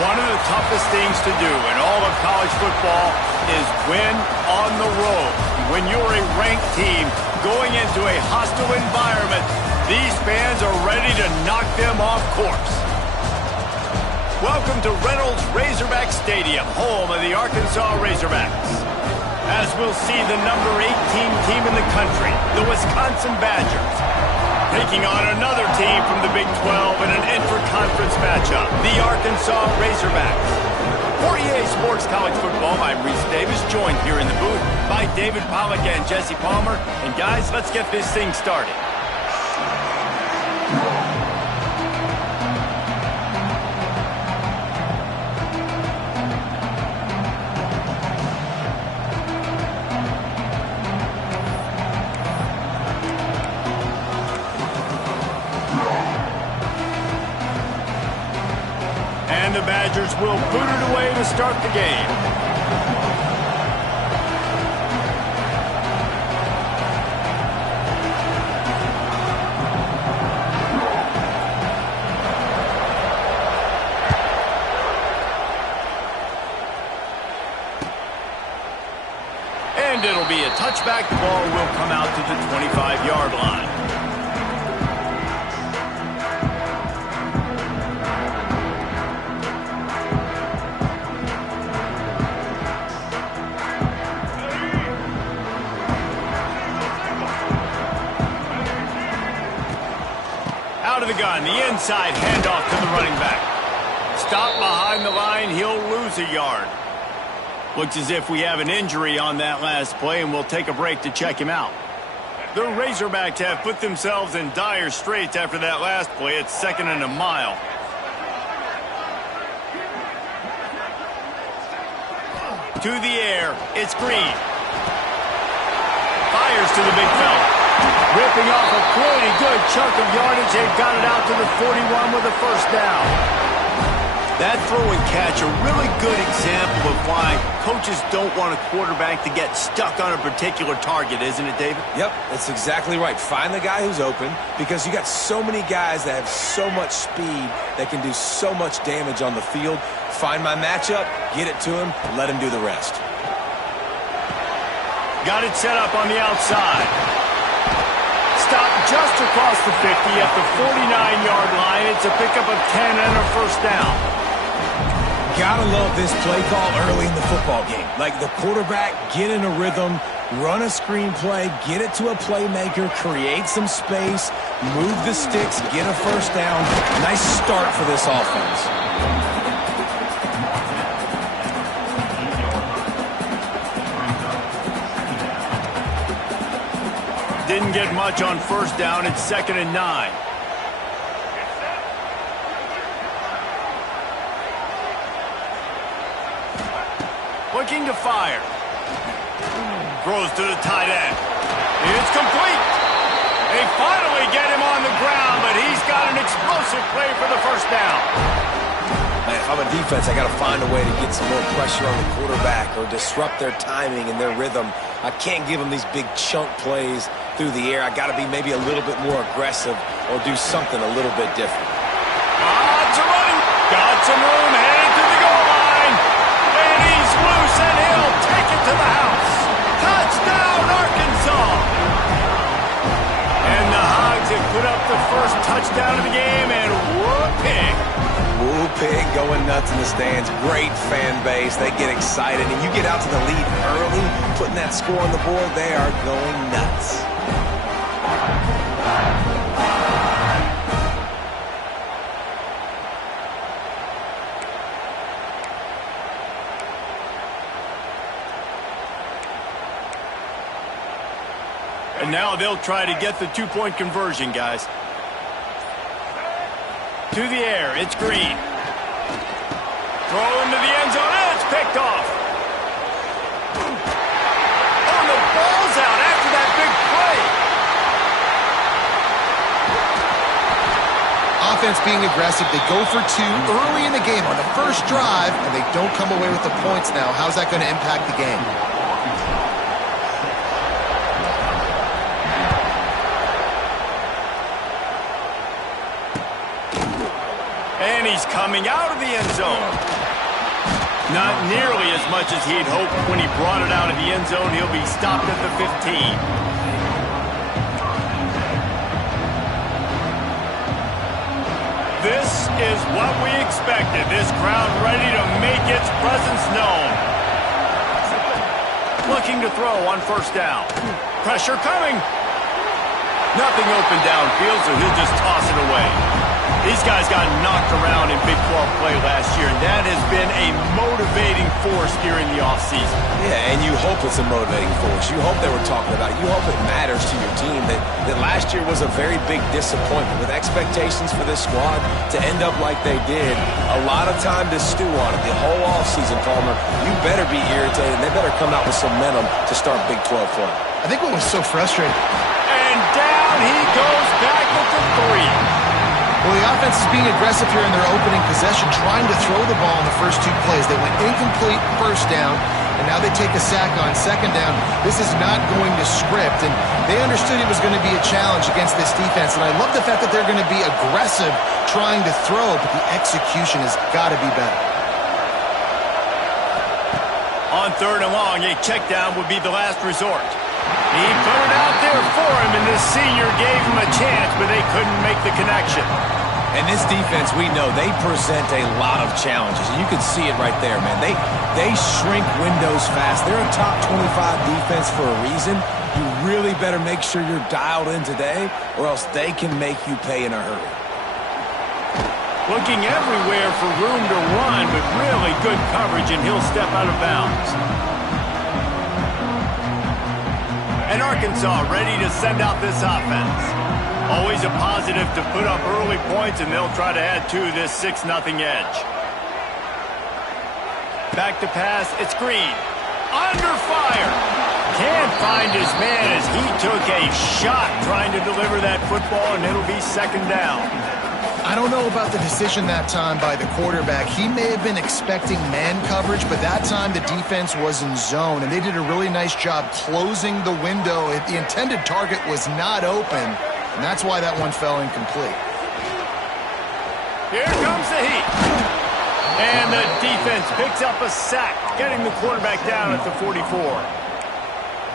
One of the toughest things to do in all of college football is win on the road. When you're a ranked team going into a hostile environment, these fans are ready to knock them off course. Welcome to Reynolds Razorback Stadium, home of the Arkansas Razorbacks. As we'll see the number 18 team in the country, the Wisconsin Badgers, taking on another team from the Big 12 in an intra-conference matchup, the Arkansas Razorbacks. For EA Sports College Football, I'm Reese Davis, joined here in the booth by David Pollack and Jesse Palmer. And guys, let's get this thing started. And the Badgers will boot it away to start the game. And it'll be a touchback. The ball will come out to the 25-yard line. Out of the gun, the inside handoff to the running back. Stop behind the line, he'll lose a yard. Looks as if we have an injury on that last play, and we'll take a break to check him out. The Razorbacks have put themselves in dire straits after that last play. It's 2nd and a mile. To the air, it's Green. Fires to the big fella. Ripping off a pretty good chunk of yardage. They've got it out to the 41 with a first down. That throw and catch, a really good example of why coaches don't want a quarterback to get stuck on a particular target, isn't it, David? Yep, that's exactly right. Find the guy who's open, because you got so many guys that have so much speed that can do so much damage on the field. Find my matchup, get it to him, let him do the rest. Got it set up on the outside. Stop just across the 50 at the 49-yard line. It's a pickup of 10 and a first down. Gotta love this play call early in the football game. Like the quarterback, get in a rhythm, run a screen play, get it to a playmaker, create some space, move the sticks, get a first down. Nice start for this offense. Didn't get much on first down. It's 2nd and 9. Looking to fire. Throws to the tight end. It's complete. They finally get him on the ground, but he's got an explosive play for the first down. Man, if I'm a defense, I got to find a way to get some more pressure on the quarterback or disrupt their timing and their rhythm. I can't give them these big chunk plays through the air. I got to be maybe a little bit more aggressive or do something a little bit different. To run. Got some room, headed to the goal line. And he's loose, and he'll take it to the house. Touchdown, Arkansas. And the Hogs have put up the first touchdown of the game, and whooping. Woo Pig going nuts in the stands. Great fan base. They get excited, and you get out to the lead early, putting that score on the board, they are going nuts. And now they'll try to get the two-point conversion, guys. To the air, it's Green. Throw into the end zone, and it's picked off. Oh, the ball's out after that big play. Offense being aggressive, they go for two early in the game on the first drive, and they don't come away with the points now. How's that going to impact the game? And he's coming out of the end zone. Not nearly as much as he'd hoped when he brought it out of the end zone. He'll be stopped at the 15. This is what we expected. This crowd ready to make its presence known. Looking to throw on first down. Pressure coming. Nothing open downfield, so he'll just toss it away. These guys got knocked around in Big 12 play last year, and that has been a motivating force during the offseason. Yeah, and you hope it's a motivating force. You hope they were talking about it. You hope it matters to your team that last year was a very big disappointment with expectations for this squad to end up like they did. A lot of time to stew on it. The whole offseason, Palmer, you better be irritated. They better come out with some momentum to start Big 12 play. I think what was so frustrating. And down he goes back with the 3. Well, the offense is being aggressive here in their opening possession, trying to throw the ball in the first 2 plays. They went incomplete first down, and now they take a sack on second down. This is not going to script, and they understood it was going to be a challenge against this defense. And I love the fact that they're going to be aggressive trying to throw, but the execution has got to be better. On third and long, a check down would be the last resort. He put it out there for him, and this senior gave him a chance, but they couldn't make the connection. And this defense, we know, they present a lot of challenges. And you can see it right there, man. They shrink windows fast. They're a top 25 defense for a reason. You really better make sure you're dialed in today, or else they can make you pay in a hurry. Looking everywhere for room to run, but really good coverage, and he'll step out of bounds. And Arkansas ready to send out this offense. Always a positive to put up early points, and they'll try to add to this 6-0 edge. Back to pass, it's Green. Under fire. Can't find his man as he took a shot trying to deliver that football, and it'll be second down. I don't know about the decision that time by the quarterback. He may have been expecting man coverage, but that time the defense was in zone, and they did a really nice job closing the window. The intended target was not open, and that's why that one fell incomplete. Here comes the heat. And the defense picks up a sack, getting the quarterback down at the 44.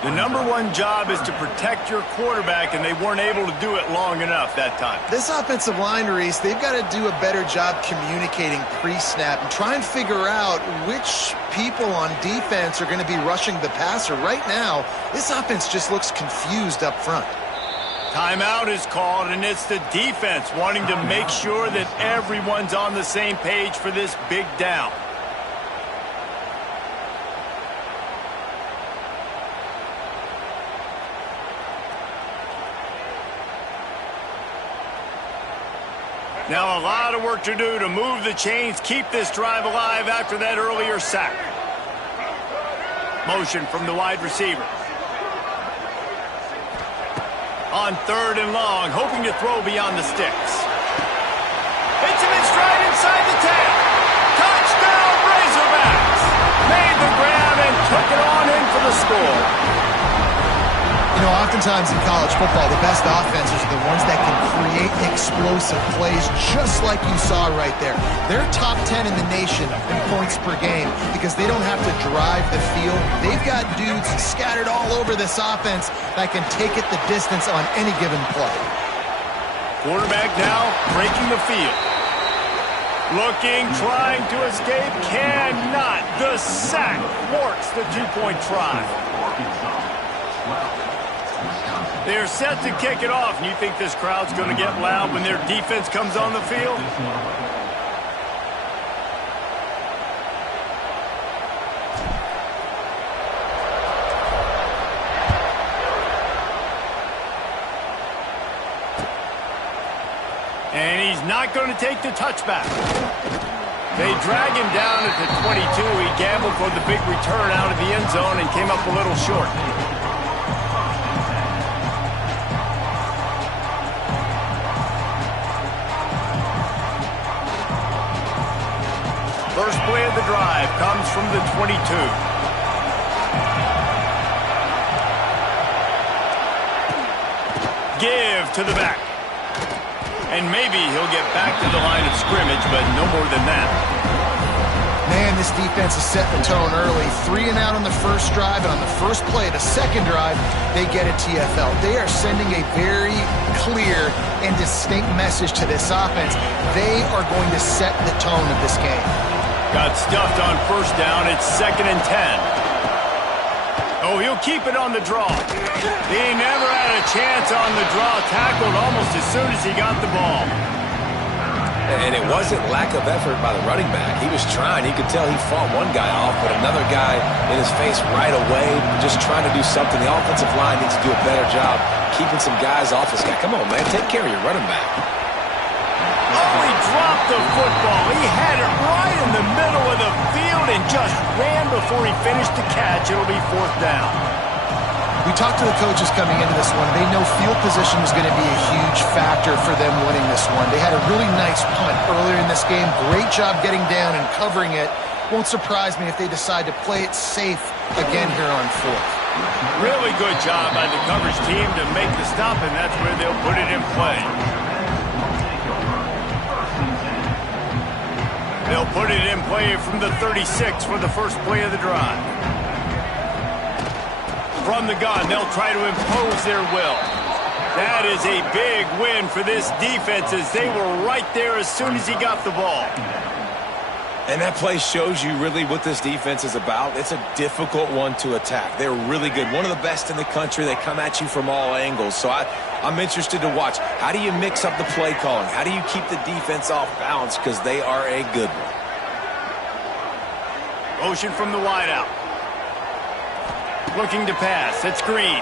The number one job is to protect your quarterback, and they weren't able to do it long enough that time. This offensive line, Reese, they've got to do a better job communicating pre-snap and try and figure out which people on defense are going to be rushing the passer. Right now, this offense just looks confused up front. Timeout is called, and it's the defense wanting to make sure that everyone's on the same page for this big down. Now a lot of work to do to move the chains, keep this drive alive after that earlier sack. Motion from the wide receiver. On third and long, hoping to throw beyond the sticks. Hits him in stride inside the 10. Touchdown Razorbacks! Made the grab and took it on in for the score. You know, oftentimes in college football, the best offenses are the ones that can create explosive plays, just like you saw right there. They're top 10 in the nation in points per game because they don't have to drive the field. They've got dudes scattered all over this offense that can take it the distance on any given play. Quarterback now breaking the field. Looking, trying to escape, cannot. The sack thwarts the two-point try. They're set to kick it off, and you think this crowd's going to get loud when their defense comes on the field? And he's not going to take the touchback. They drag him down at the 22. He gambled for the big return out of the end zone and came up a little short. First play of the drive comes from the 22. Give to the back. And maybe he'll get back to the line of scrimmage, but no more than that. Man, this defense has set the tone early. 3 and out on the first drive, and on the first play, the second drive, they get a TFL. They are sending a very clear and distinct message to this offense. They are going to set the tone of this game. Got stuffed on first down. It's 2nd and 10. Oh, he'll keep it on the draw. He never had a chance on the draw. Tackled almost as soon as he got the ball. And it wasn't lack of effort by the running back. He was trying. You could tell he fought one guy off, but another guy in his face right away, just trying to do something. The offensive line needs to do a better job keeping some guys off this guy. Come on, man. Take care of your running back. Oh, he dropped the football. He had it right in the middle of the field and just ran before he finished the catch. It'll be 4th down. We talked to the coaches coming into this one. They know field position is going to be a huge factor for them winning this one. They had a really nice punt earlier in this game. Great job getting down and covering it. Won't surprise me if they decide to play it safe again here on 4th. Really good job by the coverage team to make the stop, and that's where they'll put it in play. They'll put it in play from the 36 for the first play of the drive. From the gun, they'll try to impose their will. That is a big win for this defense as they were right there as soon as he got the ball. And that play shows you really what this defense is about. It's a difficult one to attack. They're really good. One of the best in the country. They come at you from all angles. So I'm interested to watch. How do you mix up the play calling? How do you keep the defense off balance? Because they are a good one. Motion from the wideout. Looking to pass. It's Green.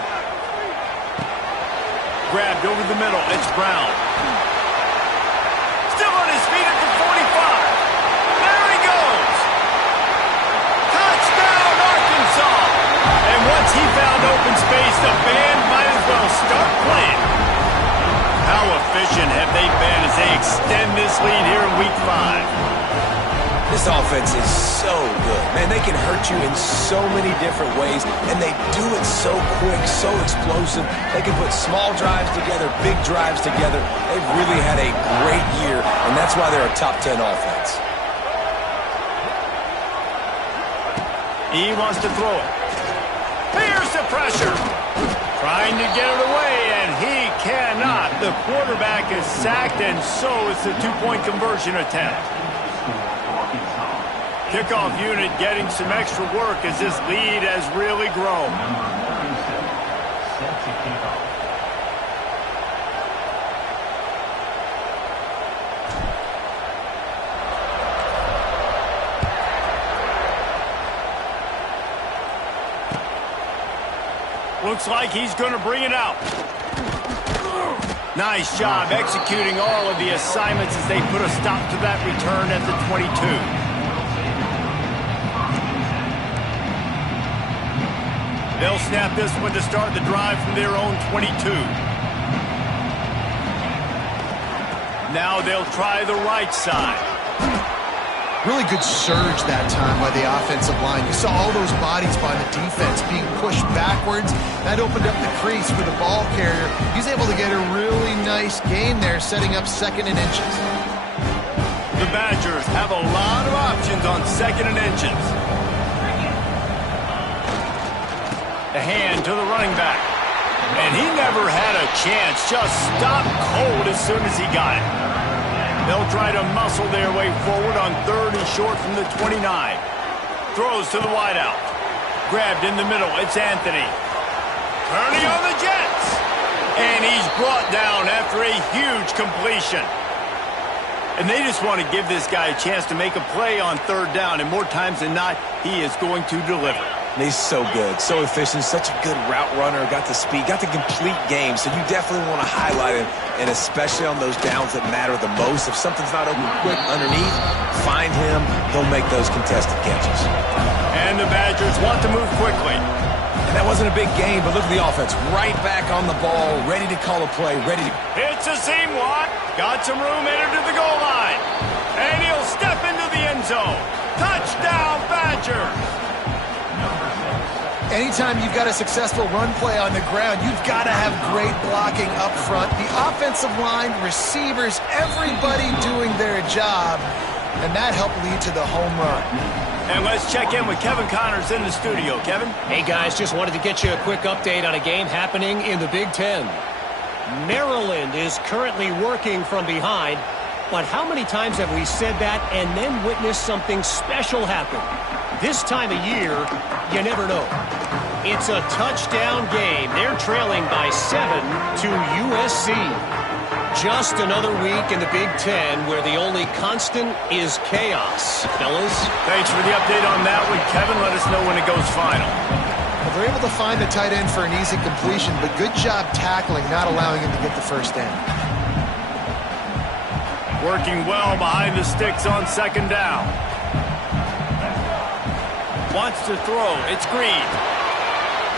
Grabbed over the middle. It's Brown. Still on his feet at the 45. There he goes. Touchdown, Arkansas. And once he found open space, the band might as well start playing. How efficient have they been as they extend this lead here in Week 5? This offense is so good. Man, they can hurt you in so many different ways, and they do it so quick, so explosive. They can put small drives together, big drives together. They've really had a great year, and that's why they're a top 10 offense. He wants to throw it. Here's the pressure. Trying to get it away, and he cannot. The quarterback is sacked, and so is the 2-point conversion attempt. Kickoff unit getting some extra work as this lead has really grown. Looks like he's going to bring it out. Nice job executing all of the assignments as they put a stop to that return at the 22. They'll snap this one to start the drive from their own 22. Now they'll try the right side. Really good surge that time by the offensive line. You saw all those bodies by the defense being pushed backwards. That opened up the crease for the ball carrier. He's able to get a really nice gain there, setting up 2nd and inches. The Badgers have a lot of options on 2nd and inches. The hand to the running back. And he never had a chance. Just stopped cold as soon as he got it. They'll try to muscle their way forward on 3rd and short from the 29. Throws to the wideout. Grabbed in the middle. It's Anthony. Turning on the Jets. And he's brought down after a huge completion. And they just want to give this guy a chance to make a play on 3rd down. And more times than not, he is going to deliver. He's so good, so efficient, such a good route runner, got the speed, got the complete game, so you definitely want to highlight him, and especially on those downs that matter the most. If something's not open quick underneath, find him, he'll make those contested catches. And the Badgers want to move quickly. And that wasn't a big game, but look at the offense, right back on the ball, ready to call a play, ready to... It's a seam walk, got some room, entered to the goal line, and he'll step into the end zone. Touchdown, Badgers! Anytime you've got a successful run play on the ground, you've got to have great blocking up front. The offensive line, receivers, everybody doing their job, and that helped lead to the home run. And let's check in with Kevin Connors in the studio. Kevin? Hey, guys, just wanted to get you a quick update on a game happening in the Big Ten. Maryland is currently working from behind, but how many times have we said that and then witnessed something special happen? This time of year, you never know. It's a touchdown game. They're trailing by 7 to USC. Just another week in the Big Ten where the only constant is chaos. Fellas? Thanks for the update on that one, Kevin. Let us know when it goes final. Well, they're able to find the tight end for an easy completion, but good job tackling, not allowing him to get the first down. Working well behind the sticks on second down. Wants to throw. It's Green.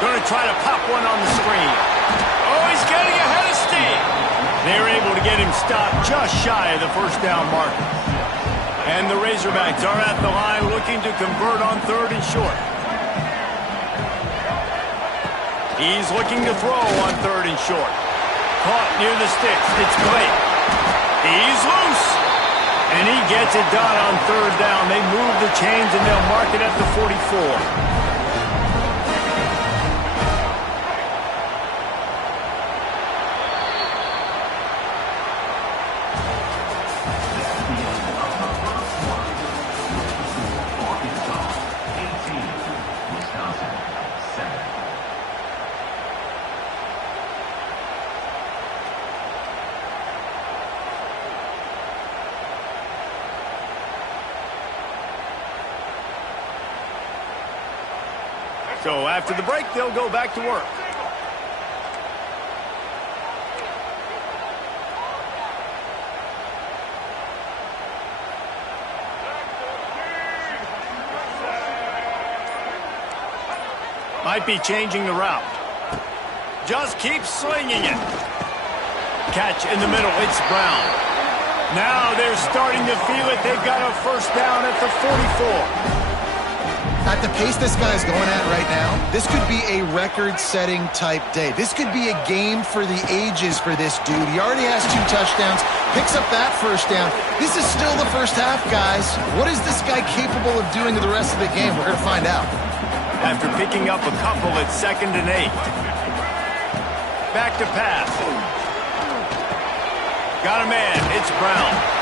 Going to try to pop one on the screen. Oh, he's getting ahead of steam. They're able to get him stopped just shy of the first down marker. And the Razorbacks are at the line looking to convert on third and short. He's looking to throw on third and short. Caught near the sticks. It's Blake. He's loose. And he gets it done on third down. They move the chains and they'll mark it at the 44. So after the break, they'll go back to work. Might be changing the route. Just keep slinging it. Catch in the middle. It's Brown. Now they're starting to feel it. They've got a first down at the 44. At the pace this guy's going at right now, this could be a record-setting type day. This could be a game for the ages for this dude. He already has 2 touchdowns, picks up that first down. This is still the first half, guys. What is this guy capable of doing in the rest of the game? We're going to find out. After picking up a couple at 2nd and 8. Back to pass. Got a man. It's Brown.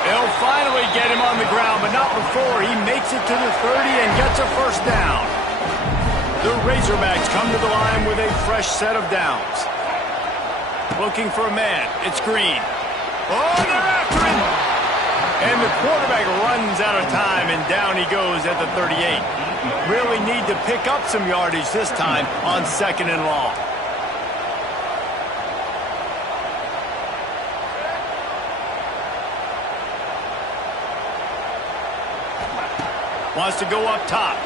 They'll finally get him on the ground, but not before he makes it to the 30 and gets a first down. The Razorbacks come to the line with a fresh set of downs. Looking for a man. It's Green. Oh, they're after him! And the quarterback runs out of time, and down he goes at the 38. Really need to pick up some yardage this time on 2nd and long. Wants to go up top.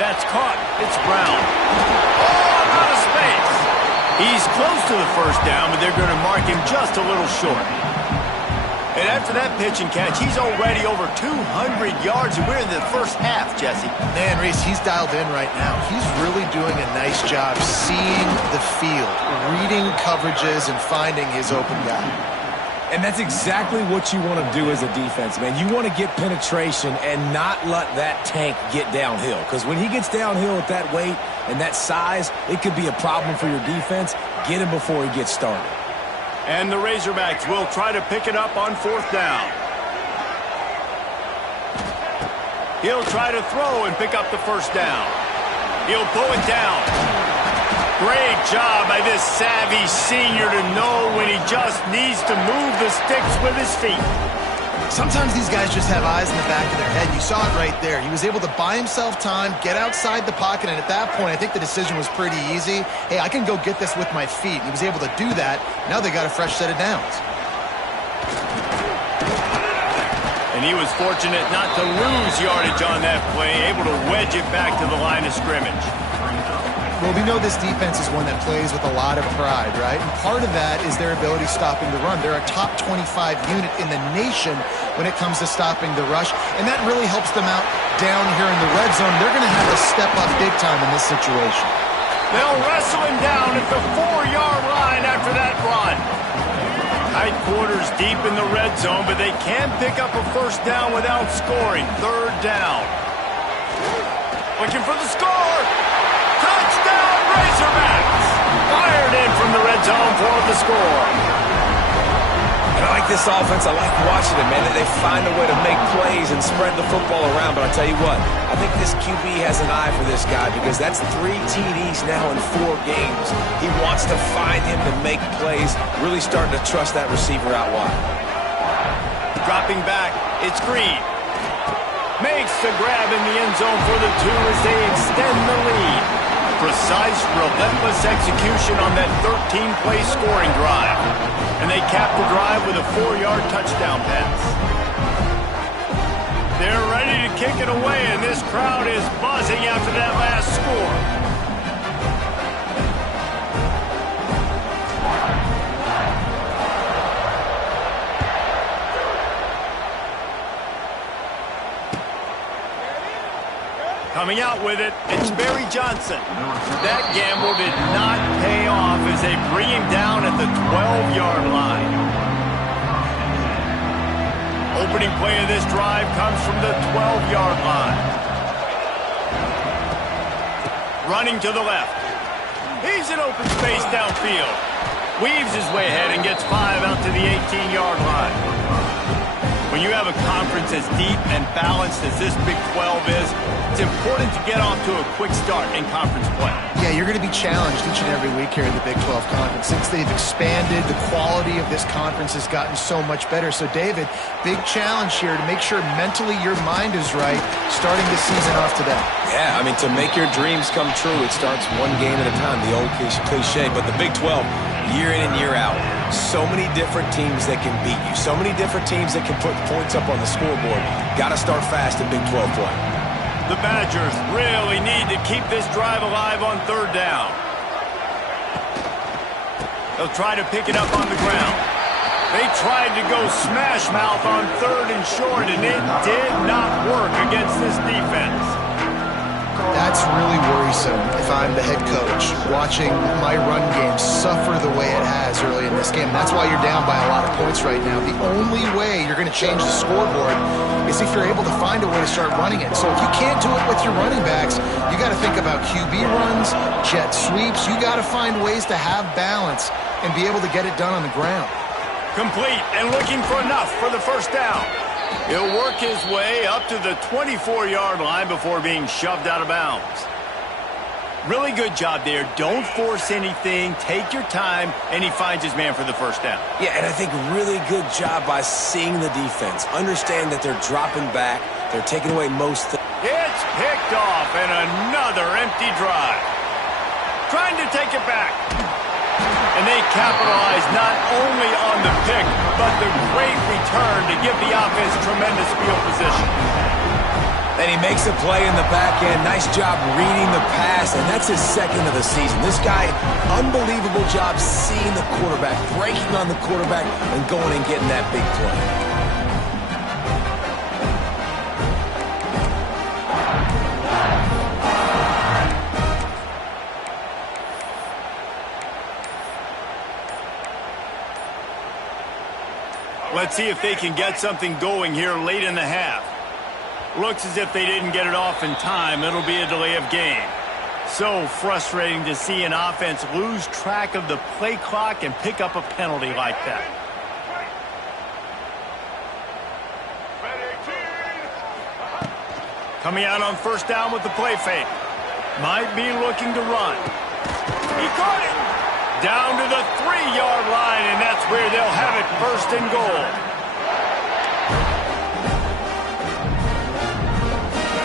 That's caught. It's Brown. Oh, out of space. He's close to the first down, but they're going to mark him just a little short. And after that pitch and catch, he's already over 200 yards, and we're in the first half, Jesse. Man, Reese, he's dialed in right now. He's really doing a nice job seeing the field, reading coverages, and finding his open guy. And that's exactly what you want to do as a defense, man. You want to get penetration and not let that tank get downhill. Because when he gets downhill at that weight and that size, it could be a problem for your defense. Get him before he gets started. And the Razorbacks will try to pick it up on 4th down. He'll try to throw and pick up the first down. He'll pull it down. Great job by this savvy senior to know when he just needs to move the sticks with his feet. Sometimes these guys just have eyes in the back of their head. You saw it right there. He was able to buy himself time, get outside the pocket, and at that point, I think the decision was pretty easy. Hey, I can go get this with my feet. He was able to do that. Now they got a fresh set of downs. And he was fortunate not to lose yardage on that play, able to wedge it back to the line of scrimmage. Well, we know this defense is one that plays with a lot of pride, right? And part of that is their ability stopping the run. They're a top 25 unit in the nation when it comes to stopping the rush, and that really helps them out down here in the red zone. They're going to have to step up big time in this situation. They'll wrestle him down at the 4-yard line after that run. Tight quarters deep in the red zone, but they can pick up a first down without scoring. Third down. Looking for the score. Touchdown, Razorbacks! Fired in from the red zone for the score. And I like this offense. I like watching it, man. They find a way to make plays and spread the football around. But I tell you what, I think this QB has an eye for this guy because that's 3 TDs now in 4 games. He wants to find him to make plays, really starting to trust that receiver out wide. Dropping back, it's Green. Makes the grab in the end zone for the 2 as they extend the lead. Precise, relentless execution on that 13-play scoring drive. And they cap the drive with a 4-yard touchdown pass. They're ready to kick it away, and this crowd is buzzing after that last score. Coming out with it, it's Barry Johnson. That gamble did not pay off as they bring him down at the 12-yard line. Opening play of this drive comes from the 12-yard line. Running to the left. He's in open space downfield. Weaves his way ahead and gets 5 out to the 18-yard line. When you have a conference as deep and balanced as this Big 12 is, it's important to get off to a quick start in conference play. Yeah, you're going to be challenged each and every week here in the Big 12 Conference. Since they've expanded, the quality of this conference has gotten so much better. So, David, big challenge here to make sure mentally your mind is right starting the season off today. Yeah, I mean, to make your dreams come true, it starts one game at a time, the old cliche. But the Big 12, year in and year out, so many different teams that can beat you, so many different teams that can put points up on the scoreboard. Got to start fast in Big 12 play. The Badgers really need to keep this drive alive on third down. They'll try to pick it up on the ground. They tried to go smash mouth on third and short, and it did not work against this defense. That's really worrisome if I'm the head coach watching my run game suffer the way it has early in this game. That's why you're down by a lot of points right now. The only way you're going to change the scoreboard is if you're able to find a way to start running it. So if you can't do it with your running backs, you got to think about QB runs, jet sweeps. You got to find ways to have balance and be able to get it done on the ground. Complete and looking for enough for the first down. He'll work his way up to the 24-yard line before being shoved out of bounds. Really good job there. Don't force anything. Take your time, and he finds his man for the first down. Yeah, and I think really good job by seeing the defense. Understand that they're dropping back. They're taking away most things. It's picked off, and another empty drive. Trying to take it back. And they capitalize not only on the pick, but the great return to give the offense tremendous field position. And he makes a play in the back end. Nice job reading the pass, and that's his second of the season. This guy, unbelievable job seeing the quarterback, breaking on the quarterback, and going and getting that big play. Let's see if they can get something going here late in the half. Looks as if they didn't get it off in time. It'll be a delay of game. So frustrating to see an offense lose track of the play clock and pick up a penalty like that. Coming out on first down with the play fake. Might be looking to run. He caught it. Down to the 3-yard line, and that's where they'll have it first and goal.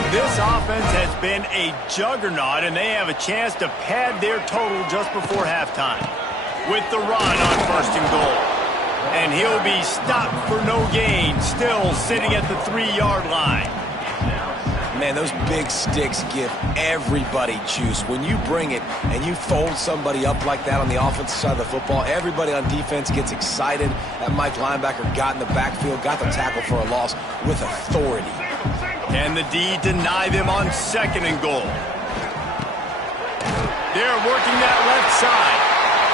This offense has been a juggernaut, and they have a chance to pad their total just before halftime with the run on first and goal. And he'll be stopped for no gain, still sitting at the 3-yard line. Man, Man, those big sticks give everybody juice. When you bring it and you fold somebody up like that on the offensive side of the football, everybody on defense gets excited. That Mike linebacker got in the backfield, got the tackle for a loss with authority. And the D deny them on 2nd and goal. They're working that left side.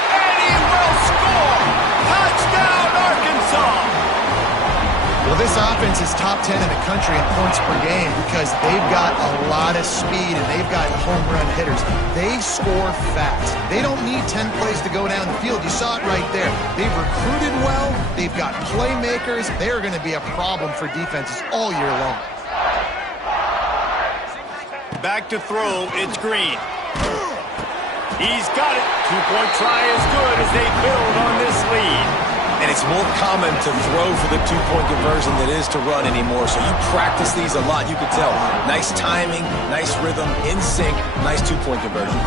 And he will score! Touchdown, Arkansas! Well, this offense is top 10 in the country in points per game because they've got a lot of speed and they've got home run hitters. They score fast. They don't need 10 plays to go down the field. You saw it right there. They've recruited well. They've got playmakers. They're going to be a problem for defenses all year long. Back to throw, it's Green. He's got it. 2-point try is good as they build on this lead. And it's more common to throw for the 2-point conversion than it is to run anymore. So you practice these a lot. You can tell. Nice timing, nice rhythm, in sync, nice 2-point conversion.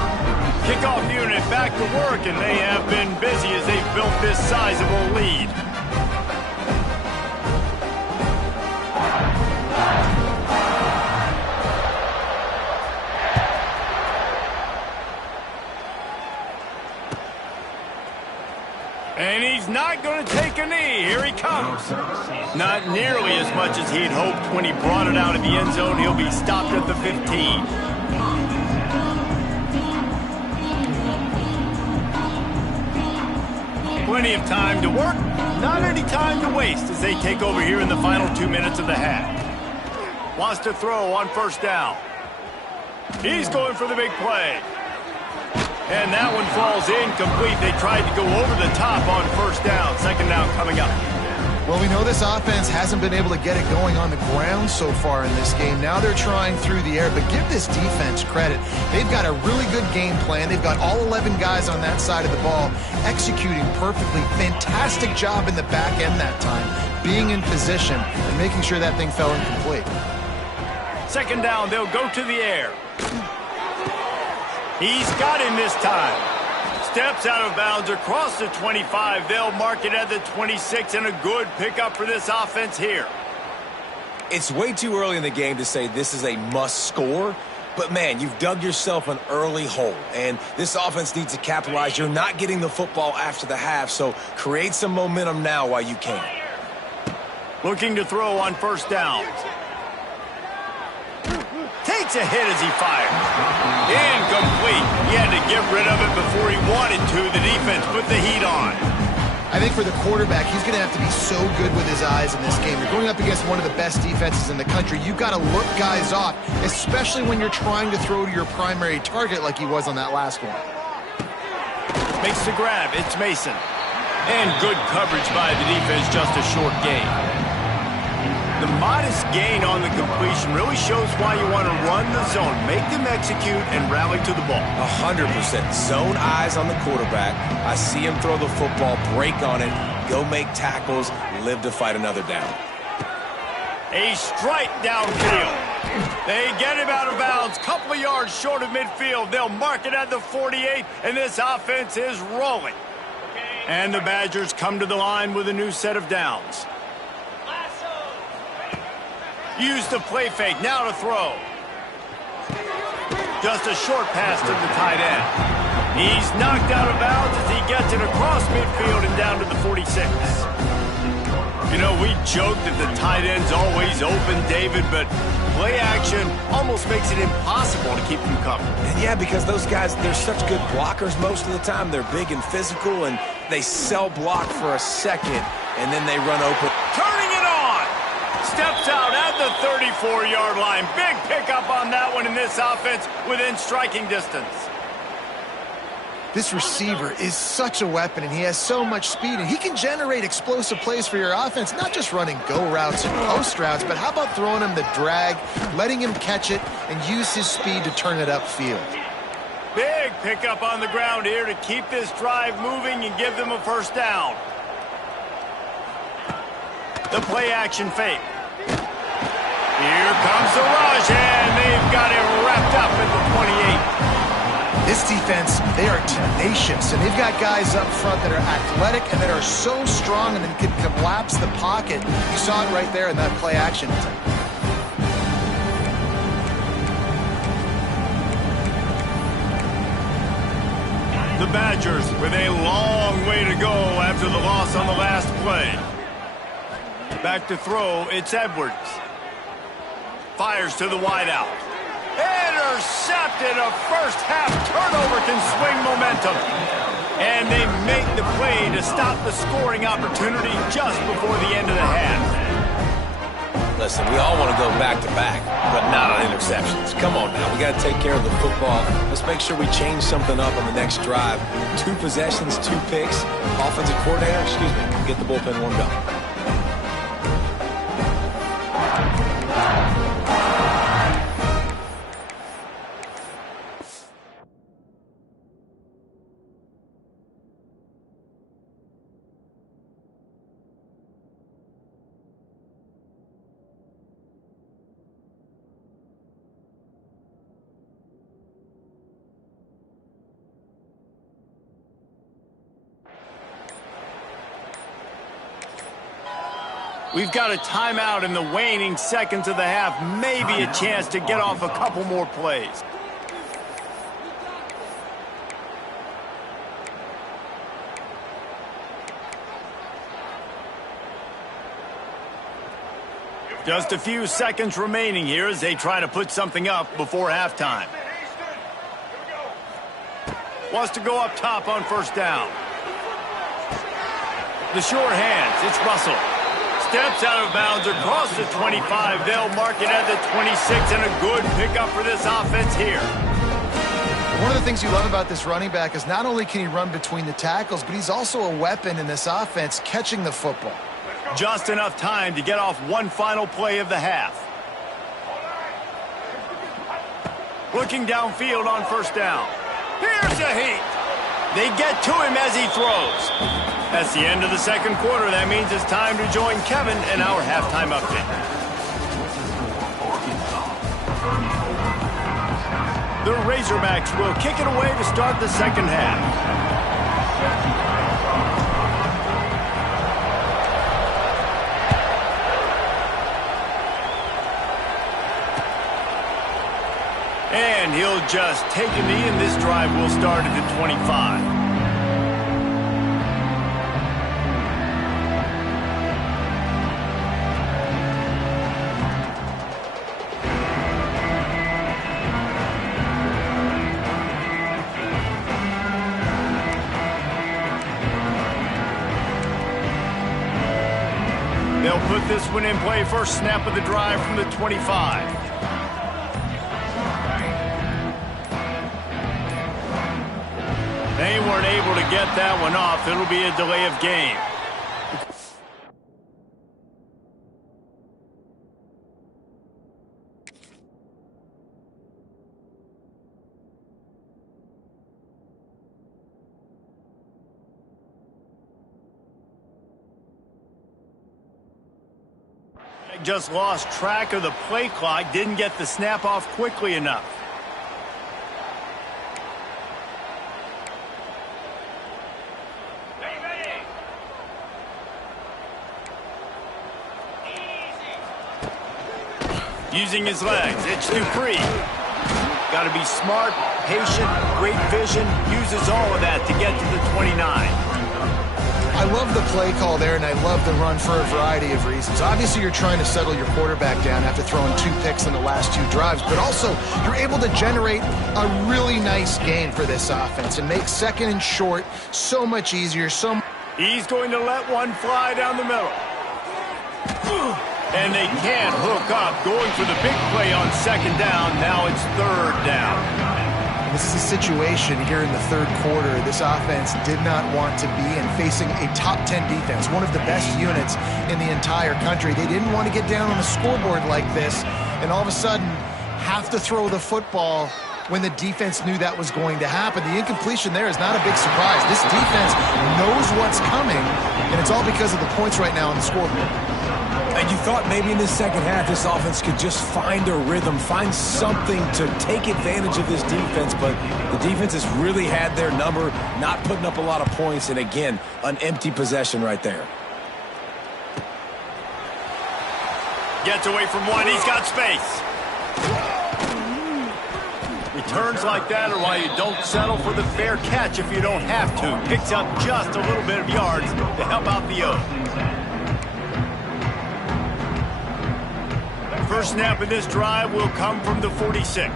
Kickoff unit back to work, and they have been busy as they've built this sizable lead. And he's not going to take a knee. Here he comes. Not nearly as much as he'd hoped when he brought it out of the end zone. He'll be stopped at the 15. Plenty of time to work. Not any time to waste as they take over here in the final 2 minutes of the half. Wants to throw on 1st down. He's going for the big play. And that one falls incomplete. They tried to go over the top on 1st down. 2nd down coming up. Well, we know this offense hasn't been able to get it going on the ground so far in this game. Now they're trying through the air, but give this defense credit. They've got a really good game plan. They've got all 11 guys on that side of the ball executing perfectly. Fantastic job in the back end that time, being in position and making sure that thing fell incomplete. 2nd down, they'll go to the air. He's got him this time. Steps out of bounds across the 25. They'll mark it at the 26, and a good pickup for this offense here. It's way too early in the game to say this is a must score, but man, you've dug yourself an early hole, and this offense needs to capitalize. You're not getting the football after the half, so create some momentum now while you can. Looking to throw on 1st down. Takes a hit as he fires. Incomplete. He had to get rid of it before he wanted to. The defense put the heat on. I think for the quarterback, he's going to have to be so good with his eyes in this game. You're going up against one of the best defenses in the country. You've got to look guys off, especially when you're trying to throw to your primary target like he was on that last one. Makes the grab. It's Mason. And good coverage by the defense, just a short gain. The modest gain on the completion really shows why you want to run the zone. Make them execute and rally to the ball. 100%. Zone eyes on the quarterback. I see him throw the football, break on it, go make tackles, live to fight another down. A strike downfield. They get him out of bounds. Couple of yards short of midfield. They'll mark it at the 48, and this offense is rolling. And the Badgers come to the line with a new set of downs. Use the play fake, now to throw. Just a short pass to the tight end. He's knocked out of bounds as he gets it across midfield and down to the 46. You know, we joke that the tight end's always open, David, but play action almost makes it impossible to keep them covered. And yeah, because those guys, they're such good blockers most of the time. They're big and physical, and they sell block for a second, and then they run open. Turning it on! Steps out at the 34-yard line. Big pickup on that one in this offense within striking distance. This receiver is such a weapon, and he has so much speed, and he can generate explosive plays for your offense, not just running go routes and post routes, but how about throwing him the drag, letting him catch it, and use his speed to turn it upfield. Big pickup on the ground here to keep this drive moving and give them a 1st down. The play action fake. Here comes the rush, and they've got him wrapped up at the 28. This defense, they are tenacious, and they've got guys up front that are athletic and that are so strong and then can collapse the pocket. You saw it right there in that play action. The Badgers with a long way to go after the loss on the last play. Back to throw, it's Edwards. Fires to the wideout. Intercepted. A first-half turnover can swing momentum. And they make the play to stop the scoring opportunity just before the end of the half. Listen, we all want to go back-to-back, but not on interceptions. Come on now, we got to take care of the football. Let's make sure we change something up on the next drive. 2 possessions, 2 picks. Offensive coordinator, get the bullpen warmed up. We've got a timeout in the waning seconds of the half. Maybe a chance to get off a couple more plays. Just a few seconds remaining here as they try to put something up before halftime. Wants to go up top on first down. The sure hands, it's Russell. Steps out of bounds across the 25. They'll mark it at the 26, and a good pickup for this offense here. One of the things you love about this running back is not only can he run between the tackles, but he's also a weapon in this offense catching the football. Just enough time to get off one final play of the half. Looking downfield on first down. Here's a heat. They get to him as he throws. That's the end of the second quarter. That means it's time to join Kevin in our halftime update. The Razorbacks will kick it away to start the second half. And he'll just take a knee, and this drive will start at the 25. They'll put this one in play. First snap of the drive from the 25. They weren't able to get that one off. It'll be a delay of game. Just lost track of the play clock. Didn't get the snap off quickly enough. Using his legs, it's Dupree. Got to be smart, patient, great vision. Uses all of that to get to the 29. I love the play call there, and I love the run for a variety of reasons. Obviously, you're trying to settle your quarterback down after throwing 2 picks in the last 2 drives, but also you're able to generate a really nice game for this offense and make second and short so much easier. He's going to let one fly down the middle. And they can't hook up, going for the big play on second down. Now it's third down. This is a situation here in the third quarter this offense did not want to be in, facing a top 10 defense, one of the best units in the entire country. They didn't want to get down on the scoreboard like this and all of a sudden have to throw the football when the defense knew that was going to happen. The incompletion there is not a big surprise. This defense knows what's coming, and it's all because of the points right now on the scoreboard. And you thought maybe in this second half this offense could just find a rhythm, find something to take advantage of this defense, but the defense has really had their number, not putting up a lot of points, and again, an empty possession right there. Gets away from one, he's got space. Returns like that are why you don't settle for the fair catch if you don't have to. Picks up just a little bit of yards to help out the O. First snap of this drive will come from the 46.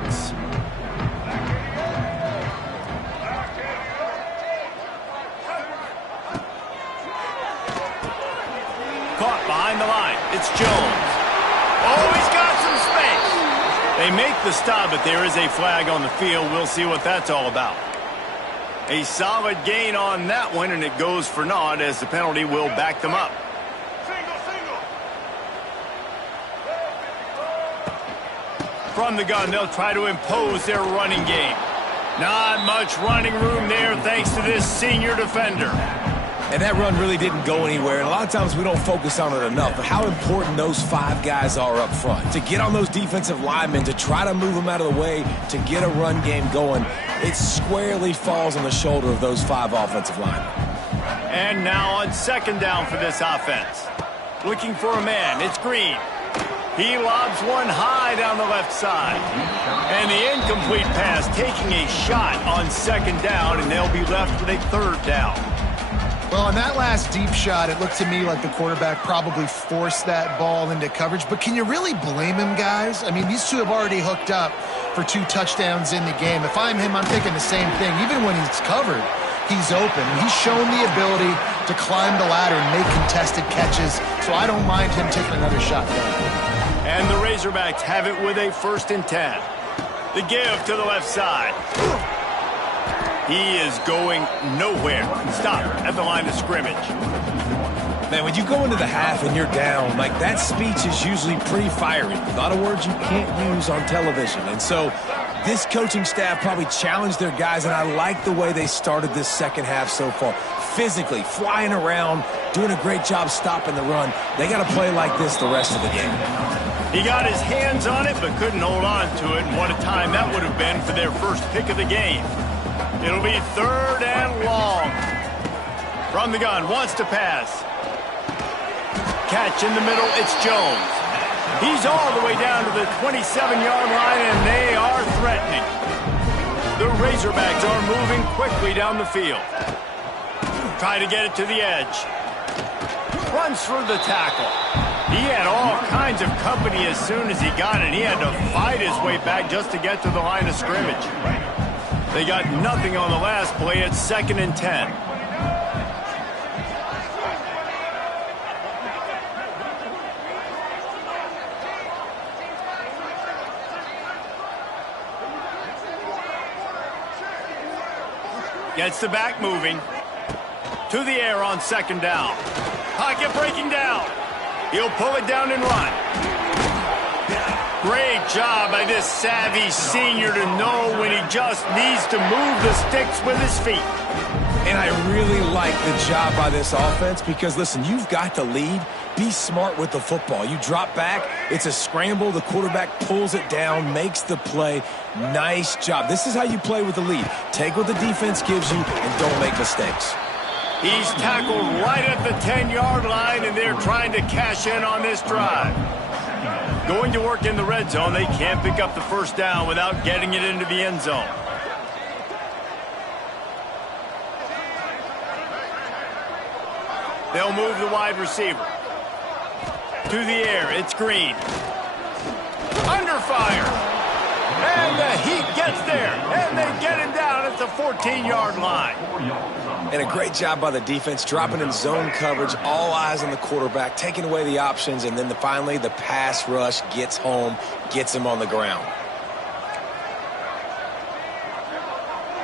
Caught behind the line. It's Jones. Oh, he's got some space. They make the stop, but there is a flag on the field. We'll see what that's all about. A solid gain on that one, and it goes for naught as the penalty will back them up. From the gun, they'll try to impose their running game. Not much running room there thanks to this senior defender. And that run really didn't go anywhere. And a lot of times we don't focus on it enough. But how important those 5 guys are up front. To get on those defensive linemen, to try to move them out of the way, to get a run game going, it squarely falls on the shoulder of those 5 offensive linemen. And now on second down for this offense. Looking for a man. It's Green. He lobs one high down the left side. And the incomplete pass taking a shot on second down, and they'll be left with a third down. Well, on that last deep shot, it looked to me like the quarterback probably forced that ball into coverage. But can you really blame him, guys? I mean, these two have already hooked up for 2 touchdowns in the game. If I'm him, I'm thinking the same thing. Even when he's covered, he's open. He's shown the ability to climb the ladder and make contested catches. So I don't mind him taking another shot there. And the Razorbacks have it with a 1st and 10. The give to the left side. He is going nowhere. Stop at the line of scrimmage. Man, when you go into the half and you're down, like that speech is usually pretty fiery. A lot of words you can't use on television. And so this coaching staff probably challenged their guys, and I like the way they started this second half so far. Physically, flying around, doing a great job stopping the run. They got to play like this the rest of the game. He got his hands on it but couldn't hold on to it. And what a time that would have been for their first pick of the game. It'll be 3rd and long. From the gun, wants to pass. Catch in the middle, it's Jones. He's all the way down to the 27-yard line, and they are threatening. The Razorbacks are moving quickly down the field. Try to get it to the edge. Runs through the tackle. He had all kinds of company as soon as he got it. He had to fight his way back just to get to the line of scrimmage. They got nothing on the last play. It's 2nd and 10. Gets the back moving. To the air on second down. Pocket breaking down. He'll pull it down and run. Great job by this savvy senior to know when he just needs to move the sticks with his feet. And I really like the job by this offense because, listen, you've got the lead. Be smart with the football. You drop back, it's a scramble. The quarterback pulls it down, makes the play. Nice job. This is how you play with the lead. Take what the defense gives you and don't make mistakes. He's tackled right at the 10-yard line, and they're trying to cash in on this drive. Going to work in the red zone. They can't pick up the first down without getting it into the end zone. They'll move the wide receiver. To the air, it's Green. Under fire. And the Heat gets there. And they get him down at the 14-yard line. And a great job by the defense, dropping in zone coverage, all eyes on the quarterback, taking away the options, and then finally the pass rush gets home, gets him on the ground.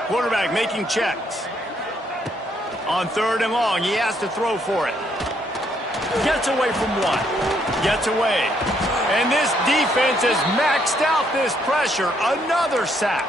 Quarterback making checks. On 3rd and long, he has to throw for it. Gets away from one. Gets away. And this defense has maxed out this pressure. Another sack.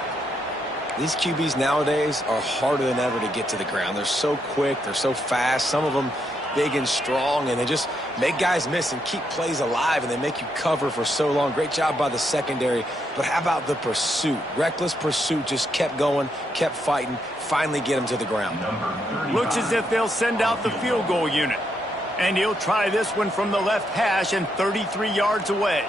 These QBs nowadays are harder than ever to get to the ground. They're so quick. They're so fast. Some of them big and strong, and they just make guys miss and keep plays alive, and they make you cover for so long. Great job by the secondary. But how about the pursuit? Reckless pursuit, just kept going, kept fighting, finally get him to the ground. Looks as if they'll send out the field goal unit. And he'll try this one from the left hash and 33 yards away.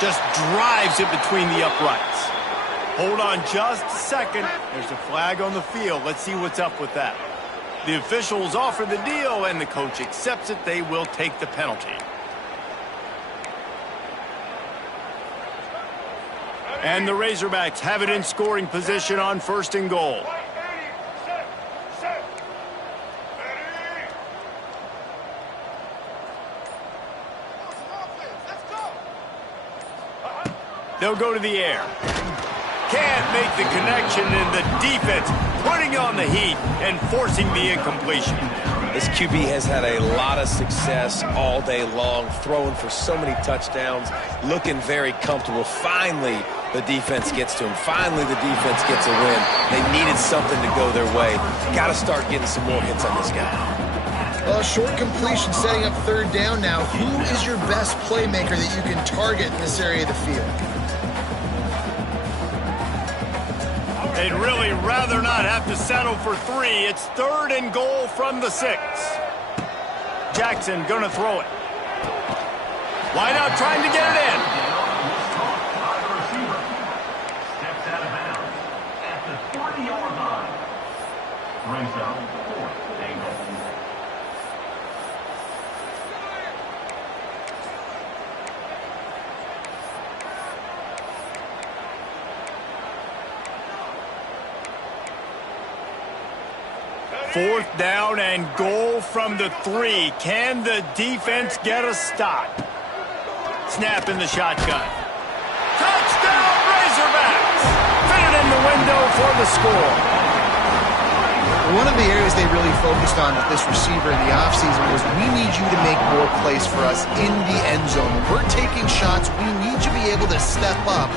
Just drives it between the uprights. Hold on just a second. There's a flag on the field. Let's see what's up with that. The officials offer the deal, and the coach accepts it. They will take the penalty. And the Razorbacks have it in scoring position on 1st and goal. They'll go to the air. Can't make the connection, and the defense putting on the heat and forcing the incompletion. This QB has had a lot of success all day long, throwing for so many touchdowns, looking very comfortable. Finally, the defense gets to him. Finally, the defense gets a win. They needed something to go their way. Got to start getting some more hits on this guy. Well, short completion setting up 3rd down now. Who is your best playmaker that you can target in this area of the field? They'd really rather not have to settle for 3. It's 3rd and goal from the 6. Jackson gonna throw it. Wide out trying to get it in. Steps out of bounds at the 40-yard line. Brings up 4th and goal. Fourth down and goal from the 3. Can the defense get a stop? Snap in the shotgun. Touchdown, Razorbacks! Fit it in the window for the score. One of the areas they really focused on with this receiver in the offseason was, we need you to make more plays for us in the end zone. When we're taking shots, we need you to be able to step up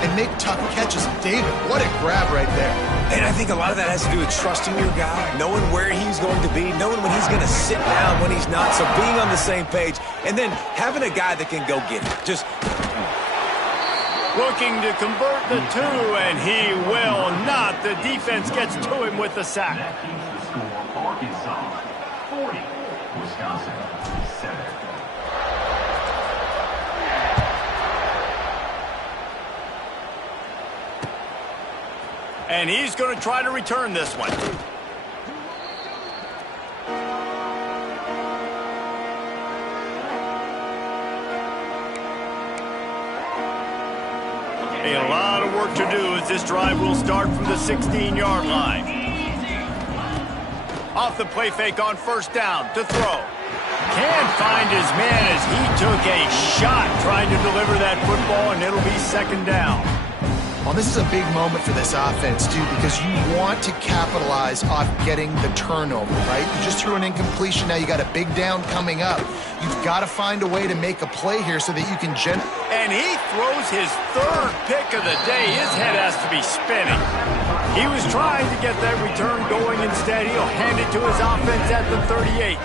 and make tough catches. David, what a grab right there. And I think a lot of that has to do with trusting your guy, knowing where he's going to be, knowing when he's going to sit down, when he's not. So being on the same page, and then having a guy that can go get it. Just looking to convert the 2, and he will not. The defense gets to him with the sack. That keeps the score Arkansas 40, Wisconsin 7. And he's going to try to return this one. A lot of work to do as this drive will start from the 16-yard line. Off the play fake on 1st down to throw. Can't find his man as he took a shot trying to deliver that football, and it'll be 2nd down. Well, this is a big moment for this offense, too, because you want to capitalize off getting the turnover, right? You just threw an incompletion. Now you got a big down coming up. You've got to find a way to make a play here so that you can And he throws his 3rd pick of the day. His head has to be spinning. He was trying to get that return going. Instead, he'll hand it to his offense at the 38.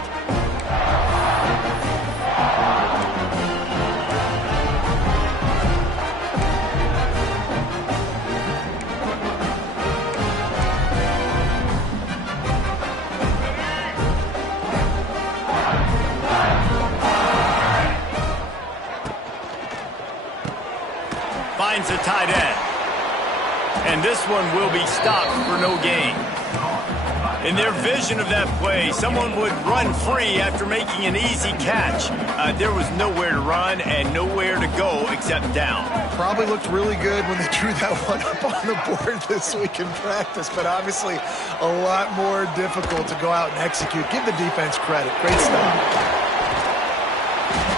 Finds a tight end. And this one will be stopped for no gain. In their vision of that play, someone would run free after making an easy catch. There was nowhere to run and nowhere to go except down. Probably looked really good when they drew that one up on the board this week in practice, but obviously a lot more difficult to go out and execute. Give the defense credit. Great stuff.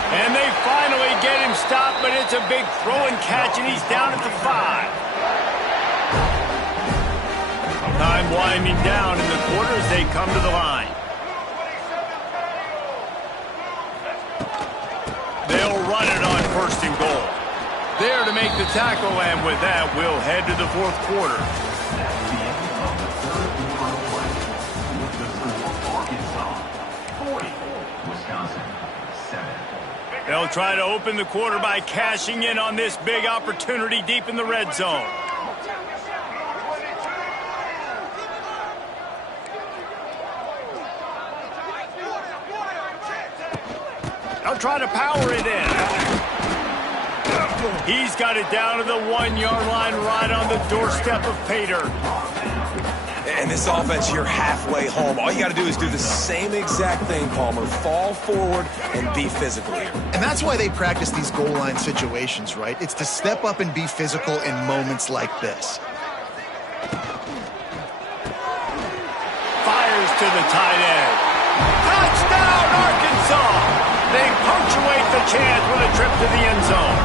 And they finally get him stopped, but it's a big throw and catch, and he's down at the 5. Time winding down in the quarter as they come to the line. They'll run it on 1st and goal. There to make the tackle, and with that, we'll head to the 4th quarter. They'll try to open the quarter by cashing in on this big opportunity deep in the red zone. They'll try to power it in. He's got it down to the 1-yard line right on the doorstep of Pater. And this offense, you're halfway home. All you got to do is do the same exact thing, Palmer. Fall forward and be physical here. And that's why they practice these goal line situations, right? It's to step up and be physical in moments like this. Fires to the tight end. Touchdown, Arkansas! They punctuate the chance with a trip to the end zone.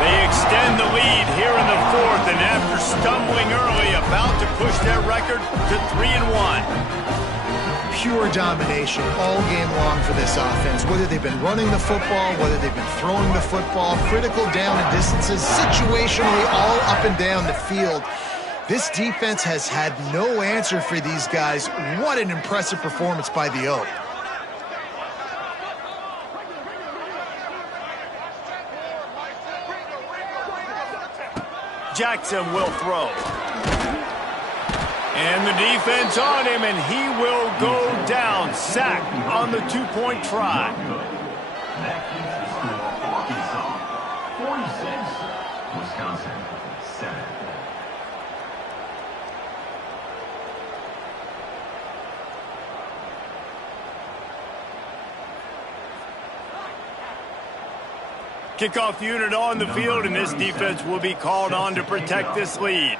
They extend the lead here in the fourth, and after stumbling early, about to push their record to 3-1. Pure domination all game long for this offense. Whether they've been running the football, whether they've been throwing the football, critical down and distances, situationally all up and down the field. This defense has had no answer for these guys. What an impressive performance by the Oak. Jackson will throw. And the defense on him, and he will go down. Sack on the two-point try. That keeps the score Arkansas 46, Wisconsin 7. Kickoff unit on the field, and this defense will be called on to protect this lead.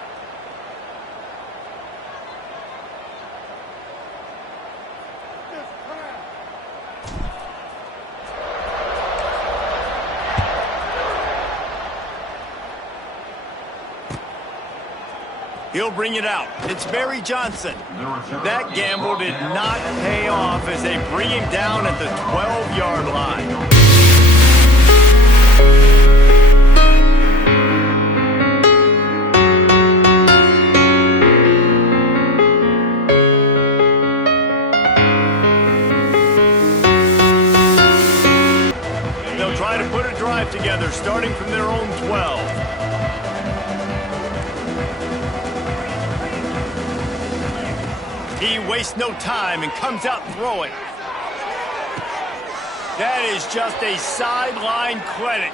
He'll bring it out. It's Barry Johnson. That gamble did not pay off as they bring him down at the 12-yard line. They'll try to put a drive together starting from their own 12. He wastes no time and comes out throwing. That is just a sideline credit.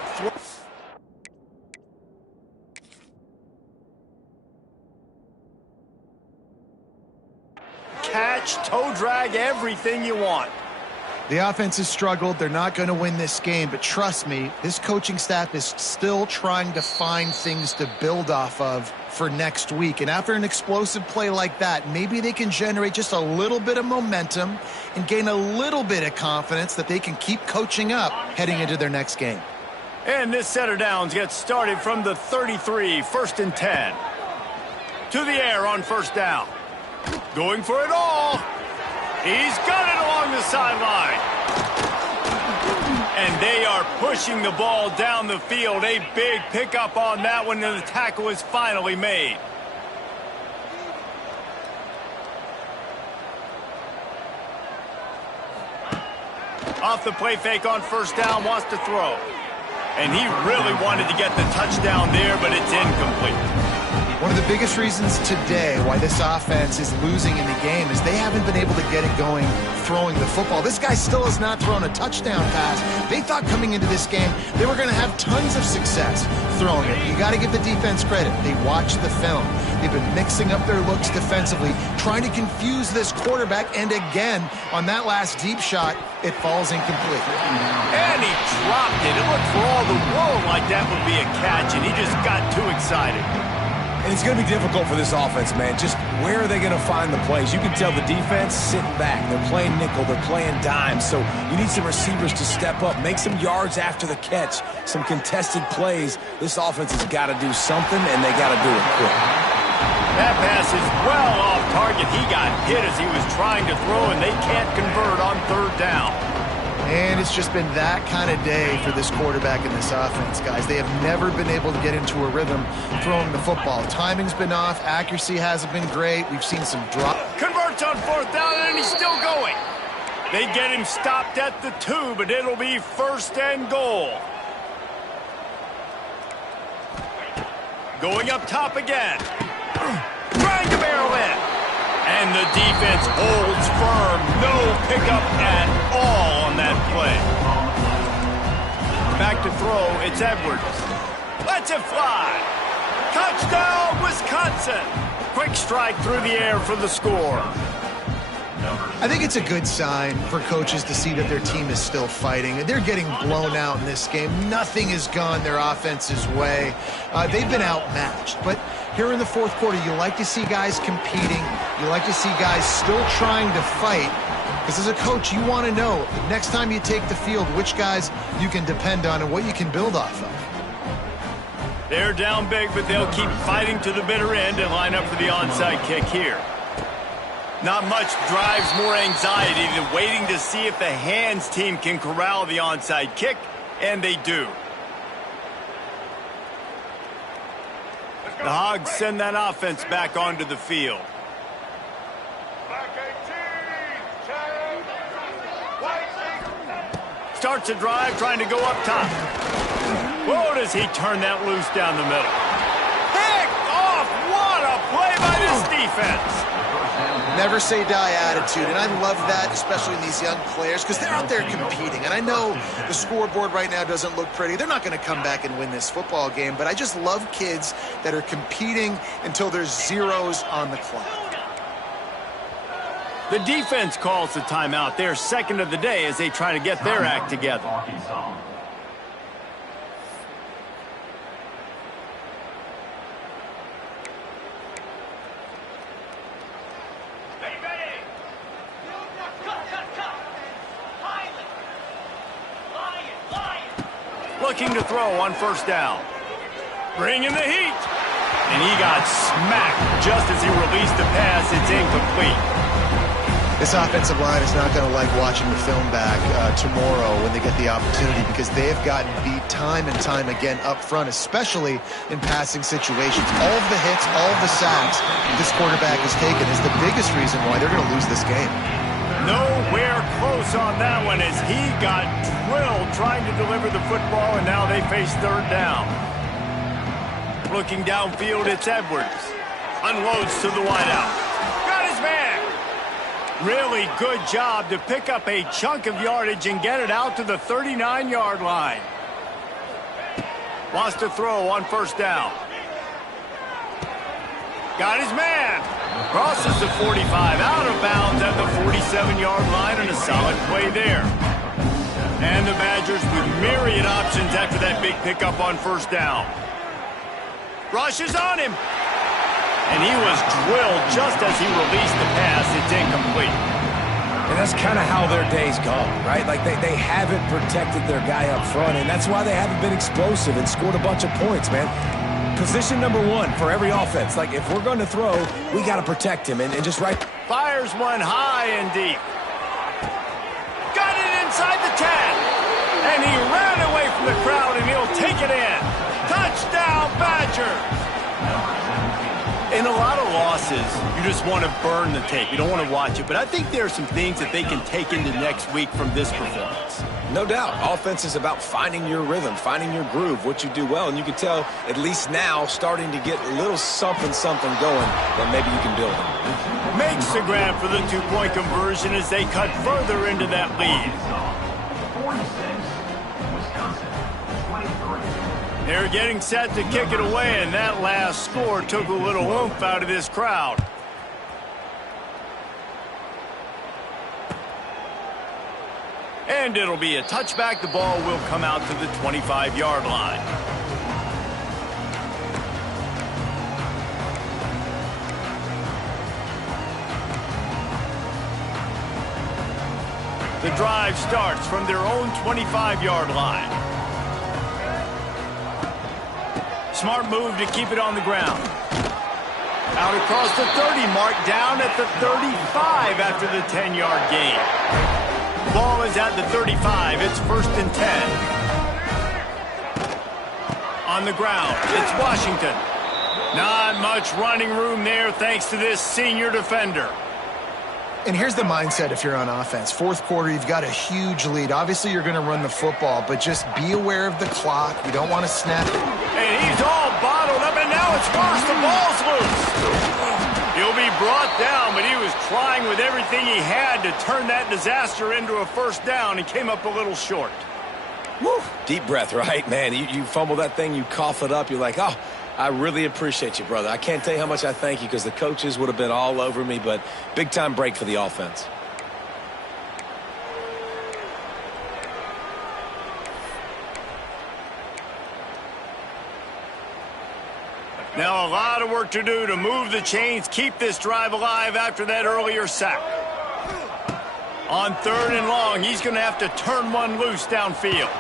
Catch, toe drag, everything you want. The offense has struggled. They're not going to win this game, but trust me, this coaching staff is still trying to find things to build off of for next week. And after an explosive play like that, maybe they can generate just a little bit of momentum and gain a little bit of confidence that they can keep coaching up heading into their next game. And this set of downs gets started from the 33, 1st and 10. To the air on first down. Going for it all. He's got it along the sideline. And they are pushing the ball down the field. A big pickup on that one, and the tackle is finally made. Off the play fake on first down, wants to throw. And he really wanted to get the touchdown there, but it's incomplete. One of the biggest reasons today why this offense is losing in the game is they haven't been able to get it going throwing the football. This guy still has not thrown a touchdown pass. They thought coming into this game they were going to have tons of success throwing it. You got to give the defense credit. They watched the film. They've been mixing up their looks defensively, trying to confuse this quarterback, and again, on that last deep shot, it falls incomplete. And he dropped it. It looked for all the world like that would be a catch, and he just got too excited. And it's going to be difficult for this offense, man. Just where are they going to find the plays? You can tell the defense sitting back. They're playing nickel. They're playing dime. So you need some receivers to step up, make some yards after the catch, some contested plays. This offense has got to do something, and they got to do it quick. That pass is well off target. He got hit as he was trying to throw, and they can't convert on third down. And it's just been that kind of day for this quarterback and this offense, guys. They have never been able to get into a rhythm throwing the football. Timing's been off. Accuracy hasn't been great. We've seen some drop. Converts on fourth down, and he's still going. They get him stopped at the 2, but it'll be 1st and goal. Going up top again. Trying to barrel in. And the defense holds firm. No pickup at all on that play. Back to throw, it's Edwards. Lets it fly. Touchdown, Wisconsin. Quick strike through the air for the score. I think it's a good sign for coaches to see that their team is still fighting. They're getting blown out in this game. Nothing has gone their offense's way. They've been outmatched. But here in the fourth quarter, you like to see guys competing. You like to see guys still trying to fight. Because as a coach, you want to know next time you take the field which guys you can depend on and what you can build off of. They're down big, but they'll keep fighting to the bitter end and line up for the onside kick here. Not much drives more anxiety than waiting to see if the hands team can corral the onside kick, and they do. The Hogs send that offense back onto the field. Starts a drive trying to go up top. Whoa, does he turn that loose down the middle. Picked off! What a play by this defense! Never say die attitude, and I love that, especially in these young players, because they're out there competing. And I know the scoreboard right now doesn't look pretty. They're not going to come back and win this football game, but I just love kids that are competing until there's zeros on the clock. The defense calls the timeout. They're second of the day as they try to get their act together. Looking to throw on first down. Bringing the heat. And he got smacked just as he released the pass. It's incomplete. This offensive line is not going to like watching the film back tomorrow when they get the opportunity, because they have gotten beat time and time again up front, especially in passing situations. All of the hits, all of the sacks this quarterback has taken is the biggest reason why they're going to lose this game. Nowhere close on that one as he got drilled trying to deliver the football, and now they face third down. Looking downfield, it's Edwards. Unloads to the wideout. Got his man. Really good job to pick up a chunk of yardage and get it out to the 39-yard line. Wants to throw on first down. Got his man. Crosses the 45, out of bounds at the 47-yard line, and a solid play there. And the Badgers with myriad options after that big pickup on first down. Rushes on him. And he was drilled just as he released the pass. It's incomplete. And that's kind of how their day's gone, right? Like they haven't protected their guy up front, and that's why they haven't been explosive and scored a bunch of points, man. Position number one for every offense. Like, if we're going to throw, we got to protect him and just right. Fires one high and deep. Got it inside the 10. And he ran away from the crowd, and he'll take it in. Touchdown, Badgers. In a lot of losses, you just want to burn the tape. You don't want to watch it. But I think there are some things that they can take into next week from this performance. No doubt. Offense is about finding your rhythm, finding your groove, what you do well. And you can tell, at least now, starting to get a little something going that maybe you can build on. Makes the grab for the two-point conversion as they cut further into that lead. 46, Wisconsin, 23. They're getting set to kick it away, and that last score took a little oomph out of this crowd. And it'll be a touchback. The ball will come out to the 25-yard line. The drive starts from their own 25-yard line. Smart move to keep it on the ground. Out across the 30 mark, down at the 35 after the 10-yard gain. Ball is at the 35. It's first and 10. On the ground, it's Washington. Not much running room there thanks to this senior defender. And here's the mindset if you're on offense. Fourth quarter, you've got a huge lead. Obviously, you're going to run the football, but just be aware of the clock. You don't want to snap it. And he's all bottled up, and now it's worse. The ball's loose. He'll be brought down, but he was trying with everything he had to turn that disaster into a first down and came up a little short. Woo, deep breath, right, man? You fumble that thing, you cough it up, you're like, oh, I really appreciate you, brother. I can't tell you how much I thank you because the coaches would have been all over me, but big-time break for the offense. Now a lot of work to do to move the chains, keep this drive alive after that earlier sack. On 3rd and long, he's going to have to turn one loose downfield.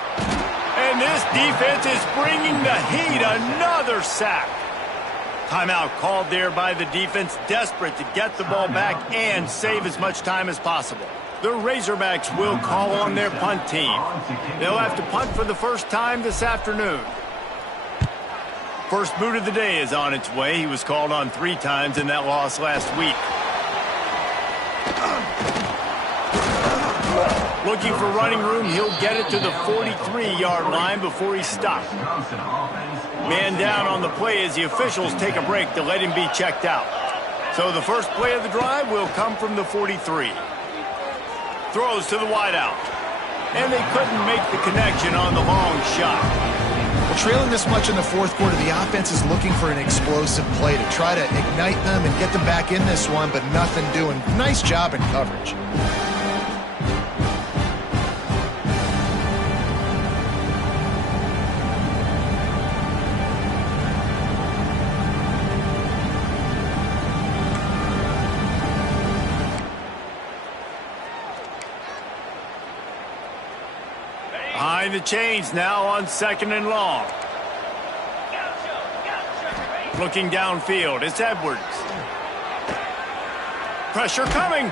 And this defense is bringing the heat. Another sack. Timeout called there by the defense, desperate to get the ball back and save as much time as possible. The Razorbacks will call on their punt team. They'll have to punt for the first time this afternoon. First boot of the day is on its way. He was called on 3 times in that loss last week. Looking for running room, he'll get it to the 43-yard line before he stopped. Man down on the play as the officials take a break to let him be checked out. So the first play of the drive will come from the 43. Throws to the wideout. And they couldn't make the connection on the long shot. Well, trailing this much in the 4th quarter, the offense is looking for an explosive play to try to ignite them and get them back in this one, but nothing doing. Nice job in coverage. Behind the chains now on 2nd and long. Looking downfield, it's Edwards. Pressure coming.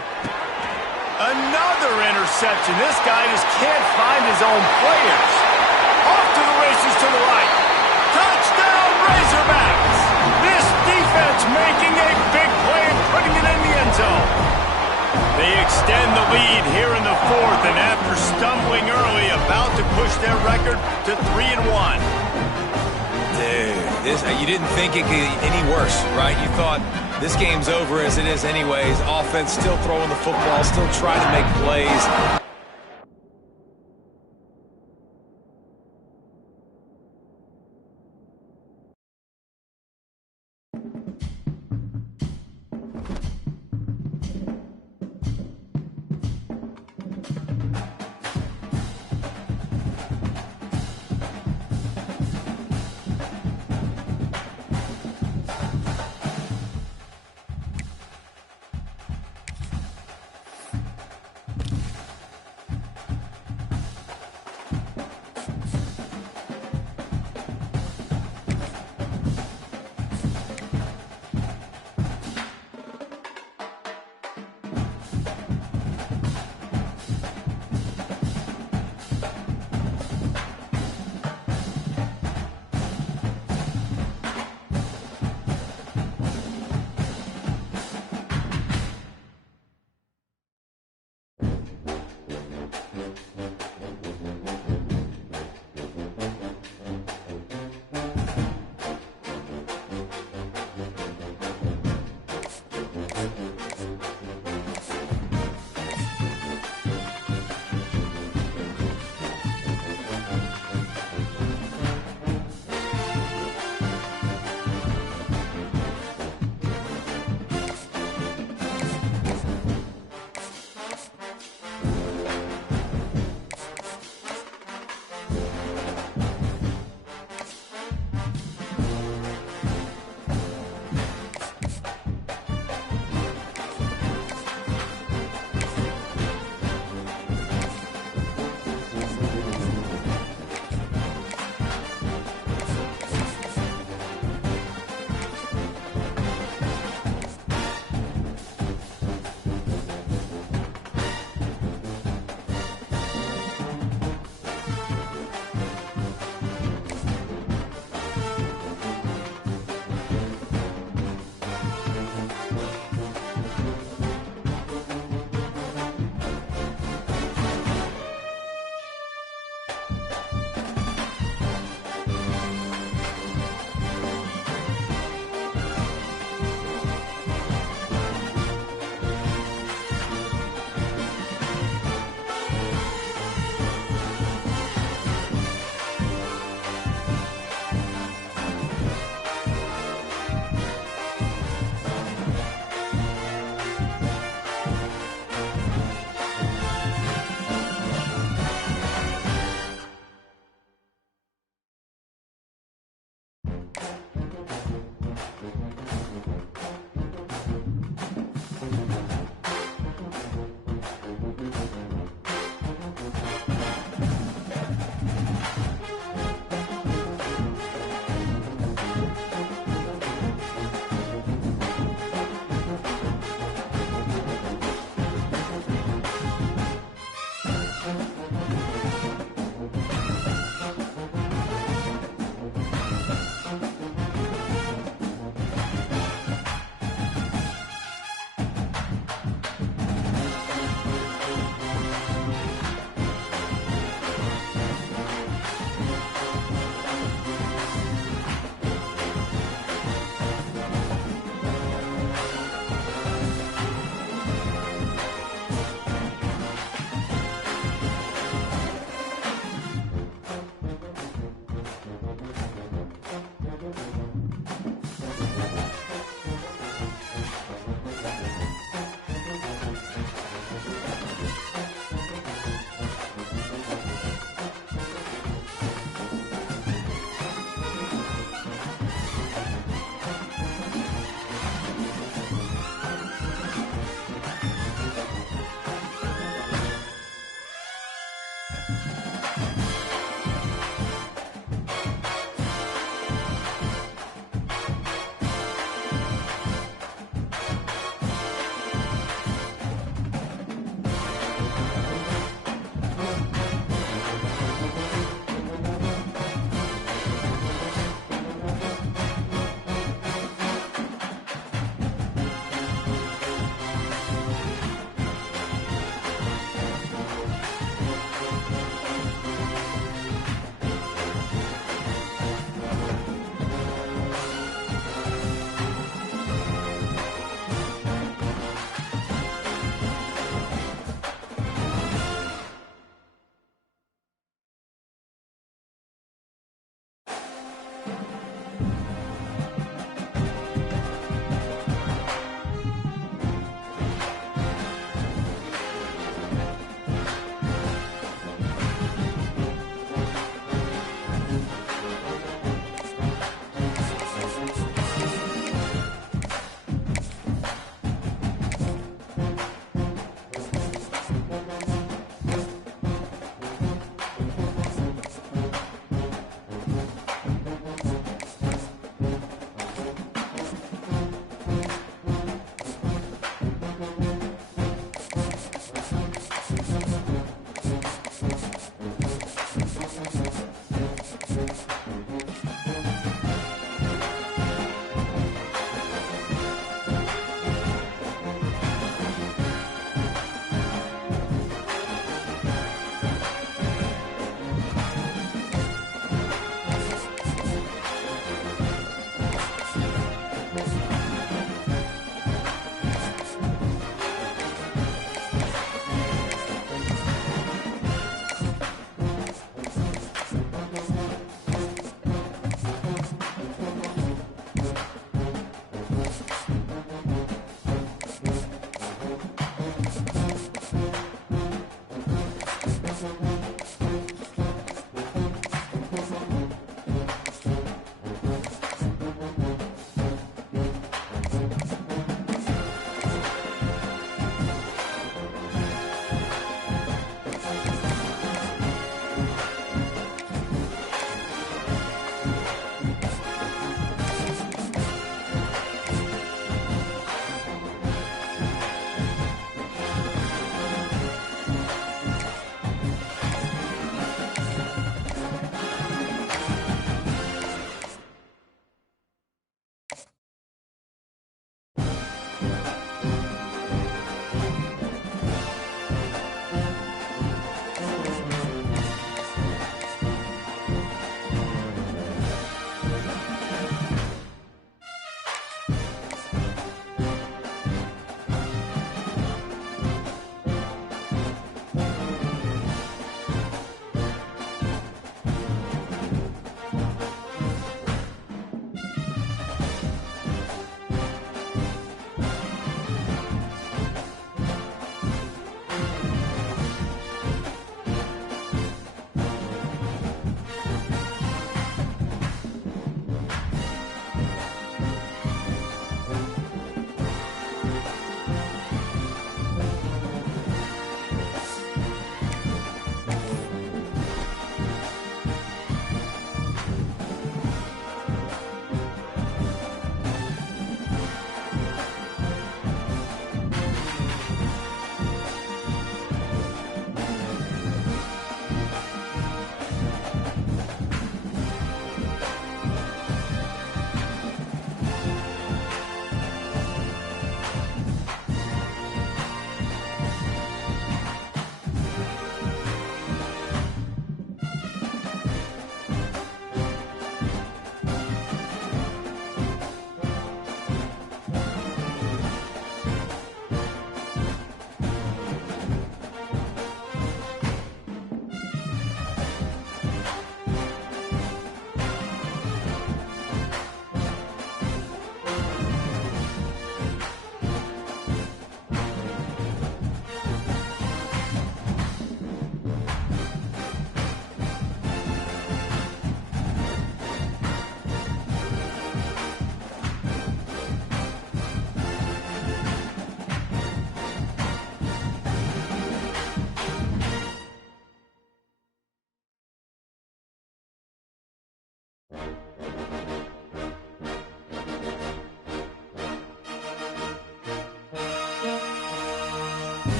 Another interception. This guy just can't find his own players. Off to the races to the right. Touchdown Razorbacks. This defense making a big play and putting it in the end zone. They extend the lead here in the 4th, and after stumbling early, about to push their record to 3-1. Dude, you didn't think it could get any worse, right? You thought this game's over as it is anyways. Offense still throwing the football, still trying to make plays.